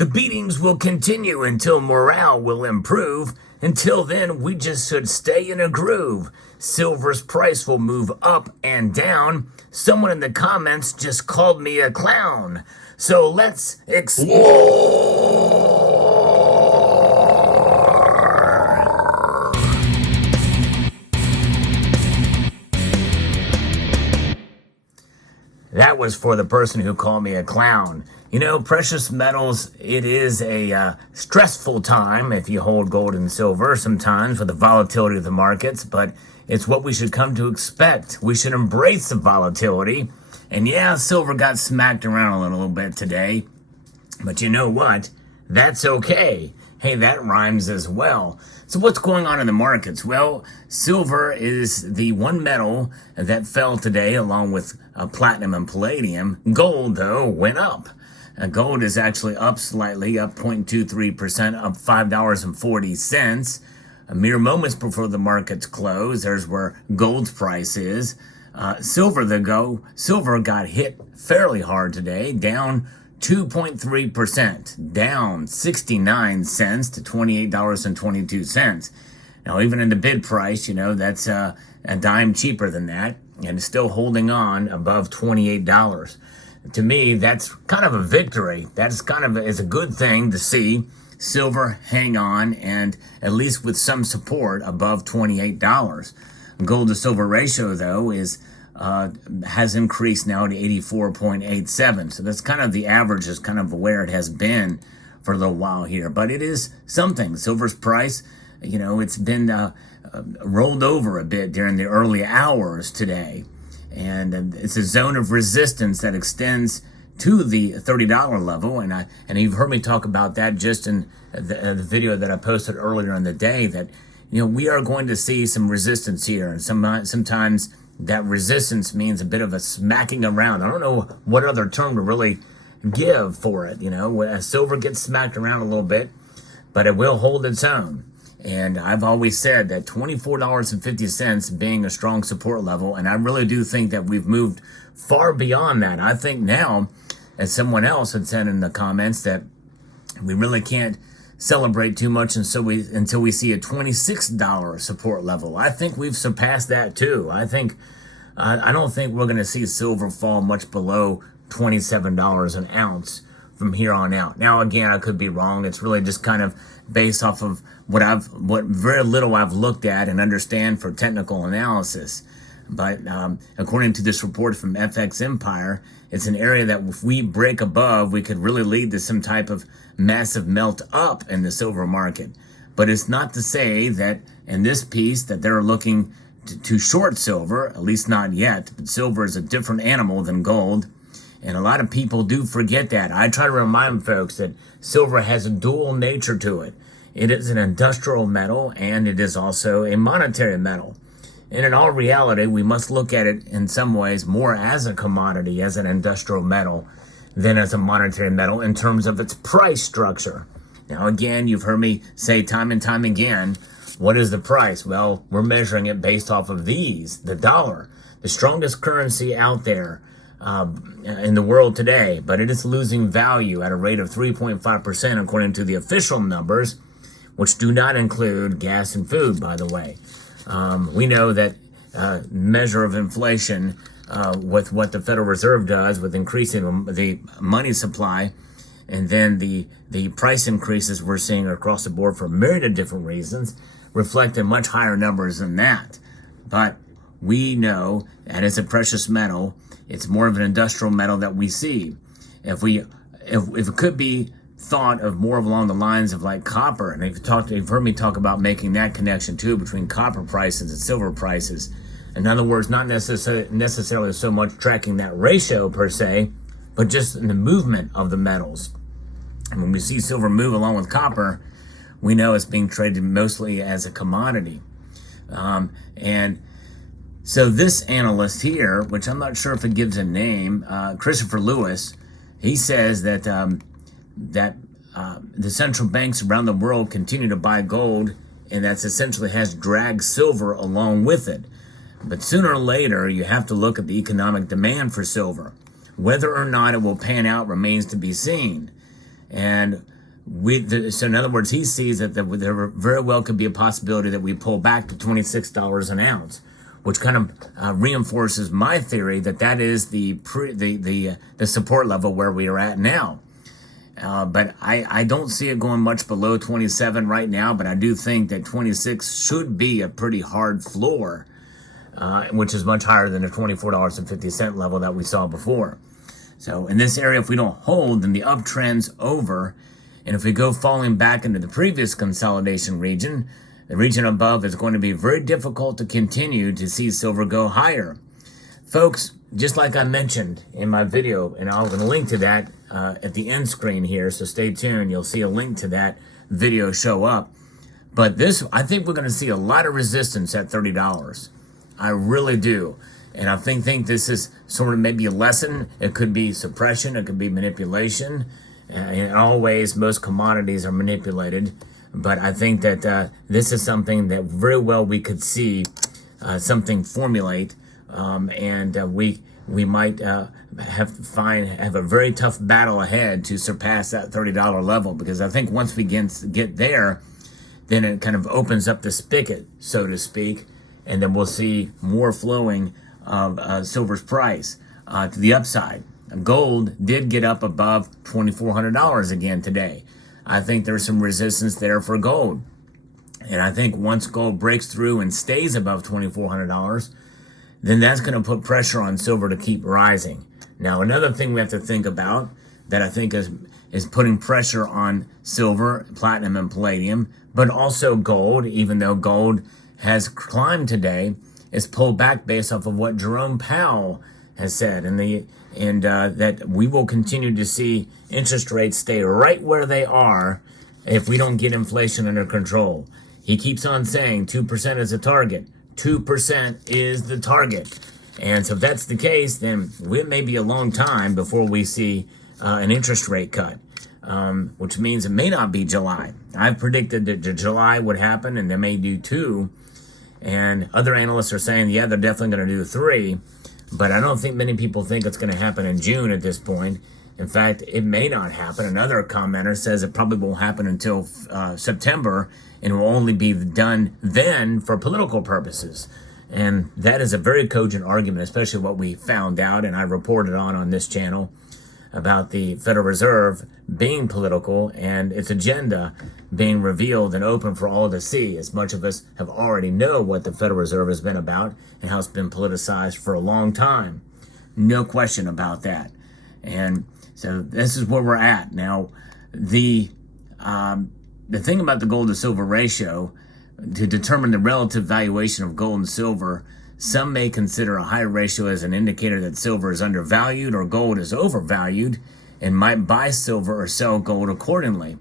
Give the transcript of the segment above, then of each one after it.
The beatings will continue until morale will improve. Until then, we just should stay in a groove. Silver's price will move up and down. Someone in the comments just called me a clown. So let's explore. That was for the person who called me a clown. You know, precious metals, it is a stressful time if you hold gold and silver sometimes with the volatility of the markets, but it's what we should come to expect. We should embrace the volatility. And yeah, silver got smacked around a little bit today, but you know what? That's okay. Hey, that rhymes as well. So what's going on in the markets? Well, silver is the one metal that fell today along with platinum and palladium. Gold, though, went up. Gold is actually up slightly, up 0.23%, up $5.40. Mere moments before the markets close, there's where gold's price is. Silver got hit fairly hard today, down 2.3%, down 69 cents to $28.22. Now, even in the bid price, you know, that's a dime cheaper than that, and it's still holding on above $28. To me, that's kind of a victory. That's it's a good thing to see silver hang on, and at least with some support above $28. Gold to silver ratio, though, has increased now to 84.87. So that's kind of the average, is kind of where it has been for a little while here. But it is something. Silver's price, you know, it's been rolled over a bit during the early hours today. And it's a zone of resistance that extends to the $30 level. And you've heard me talk about that just in the video that I posted earlier in the day, that, you know, we are going to see some resistance here. And sometimes that resistance means a bit of a smacking around. I don't know what other term to really give for it. You know, silver gets smacked around a little bit, but it will hold its own. And I've always said that $24.50 being a strong support level, and I really do think that we've moved far beyond that. I think now, as someone else had said in the comments, that we really can't celebrate too much until we see a $26 support level. I think we've surpassed that too. I don't think we're going to see silver fall much below $27 an ounce from here on out. Now, again, I could be wrong. It's really just kind of based off of what very little I've looked at and understand for technical analysis. But according to this report from FX Empire, it's an area that if we break above, we could really lead to some type of massive melt up in the silver market. But it's not to say that in this piece that they're looking to short silver, at least not yet. But silver is a different animal than gold. And a lot of people do forget that. I try to remind folks that silver has a dual nature to it. It is an industrial metal, and it is also a monetary metal. And in all reality, we must look at it in some ways more as a commodity, as an industrial metal, than as a monetary metal in terms of its price structure. Now, again, you've heard me say time and time again, what is the price? Well, we're measuring it based off of the dollar, the strongest currency out there in the world today, but it is losing value at a rate of 3.5% according to the official numbers, which do not include gas and food, by the way. We know that measure of inflation with what the Federal Reserve does with increasing the money supply, and then the price increases we're seeing across the board for a myriad of different reasons reflect in much higher numbers than that. But we know that it's a precious metal. It's more of an industrial metal that we see. If it could be thought of more along the lines of like copper, and you've heard me talk about making that connection too between copper prices and silver prices. In other words, not necessarily so much tracking that ratio per se, but just in the movement of the metals. And when we see silver move along with copper, we know it's being traded mostly as a commodity. And so this analyst here, which I'm not sure if it gives a name, Christopher Lewis, he says that the central banks around the world continue to buy gold, and that's essentially has dragged silver along with it. But sooner or later, you have to look at the economic demand for silver. Whether or not it will pan out remains to be seen. And So in other words, he sees that there very well could be a possibility that we pull back to $26 an ounce, which kind of reinforces my theory that is the support level where we are at now. But I don't see it going much below 27 right now, but I do think that 26 should be a pretty hard floor, which is much higher than the $24.50 level that we saw before. So in this area, if we don't hold, then the uptrend's over. And if we go falling back into the previous consolidation region, the region above is going to be very difficult to continue to see silver go higher. Folks, just like I mentioned in my video, and I'm going to link to that at the end screen here, so stay tuned. You'll see a link to that video show up. But I think we're going to see a lot of resistance at $30. I really do. And I think this is sort of maybe a lesson. It could be suppression. It could be manipulation. In all ways, most commodities are manipulated. But I think that this is something that very well we could see something formulate. And we might have a very tough battle ahead to surpass that $30 level. Because I think once we get there, then it kind of opens up the spigot, so to speak. And then we'll see more flowing of silver's price to the upside. Gold did get up above $2,400 again today. I think there's some resistance there for gold. And I think once gold breaks through and stays above $2,400, then that's going to put pressure on silver to keep rising. Now, another thing we have to think about that I think is putting pressure on silver, platinum, and palladium, but also gold, even though gold has climbed today, is pulled back based off of what Jerome Powell has said, and that we will continue to see interest rates stay right where they are if we don't get inflation under control. He keeps on saying 2% is the target. 2% is the target. And so if that's the case, then it may be a long time before we see an interest rate cut, which means it may not be July. I've predicted that July would happen, and they may do 2. And other analysts are saying, yeah, they're definitely going to do 3. But I don't think many people think it's going to happen in June at this point. In fact, it may not happen. Another commenter says it probably won't happen until September, and will only be done then for political purposes. And that is a very cogent argument, especially what we found out, and I reported on this channel, about the Federal Reserve being political and its agenda being revealed and open for all to see, as much of us have already know what the Federal Reserve has been about and how it's been politicized for a long time. No question about that. And so this is where we're at. Now, the thing about the gold to silver ratio, to determine the relative valuation of gold and silver, some may consider a high ratio as an indicator that silver is undervalued or gold is overvalued, and might buy silver or sell gold accordingly.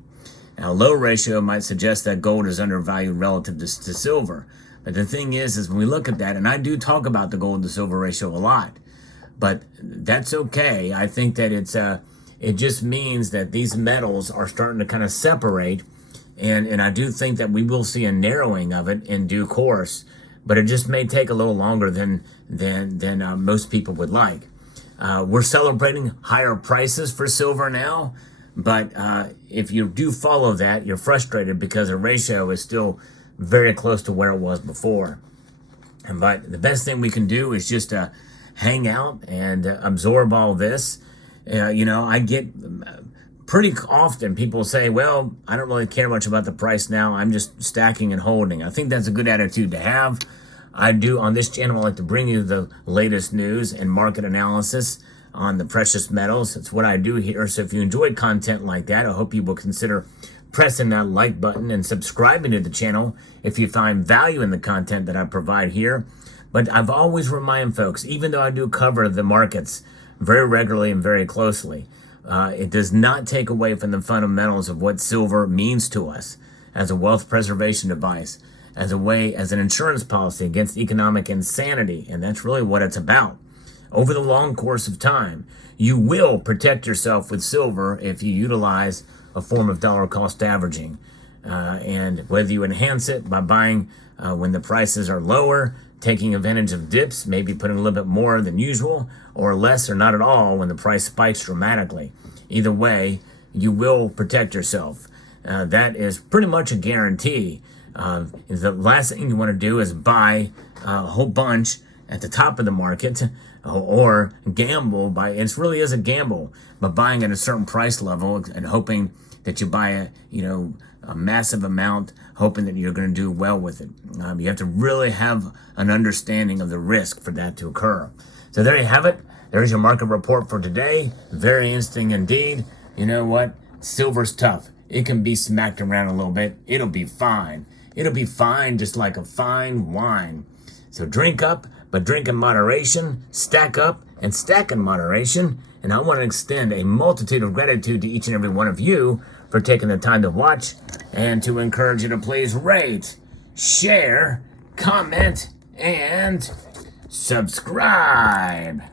Now, a low ratio might suggest that gold is undervalued relative to silver. But the thing is when we look at that, and I do talk about the gold to silver ratio a lot, but that's okay. I think that it just means that these metals are starting to kind of separate, and I do think that we will see a narrowing of it in due course. But it just may take a little longer than most people would like. We're celebrating higher prices for silver now, but if you do follow that, you're frustrated because the ratio is still very close to where it was before. But the best thing we can do is just hang out and absorb all this. I get pretty often people say, well, I don't really care much about the price now. I'm just stacking and holding. I think that's a good attitude to have. I do, on this channel, I like to bring you the latest news and market analysis on the precious metals. It's what I do here. So if you enjoy content like that, I hope you will consider pressing that like button and subscribing to the channel if you find value in the content that I provide here. But I've always remind folks, even though I do cover the markets very regularly and very closely, it does not take away from the fundamentals of what silver means to us as a wealth preservation device, as an insurance policy against economic insanity. And that's really what it's about. Over the long course of time, you will protect yourself with silver if you utilize a form of dollar cost averaging. And whether you enhance it by buying when the prices are lower, taking advantage of dips, maybe putting a little bit more than usual, or less or not at all when the price spikes dramatically. Either way, you will protect yourself. that is pretty much a guarantee. The last thing you want to do is buy a whole bunch at the top of the market, or gamble by, it really is a gamble, but buying at a certain price level and hoping that you buy a massive amount, hoping that you're going to do well with it. You have to really have an understanding of the risk for that to occur. So there you have it. There's your market report for today. Very interesting indeed. You know what? Silver's tough. It can be smacked around a little bit. It'll be fine. It'll be fine, just like a fine wine. So drink up, but drink in moderation. Stack up and stack in moderation. And I want to extend a multitude of gratitude to each and every one of you for taking the time to watch, and to encourage you to please rate, share, comment, and subscribe.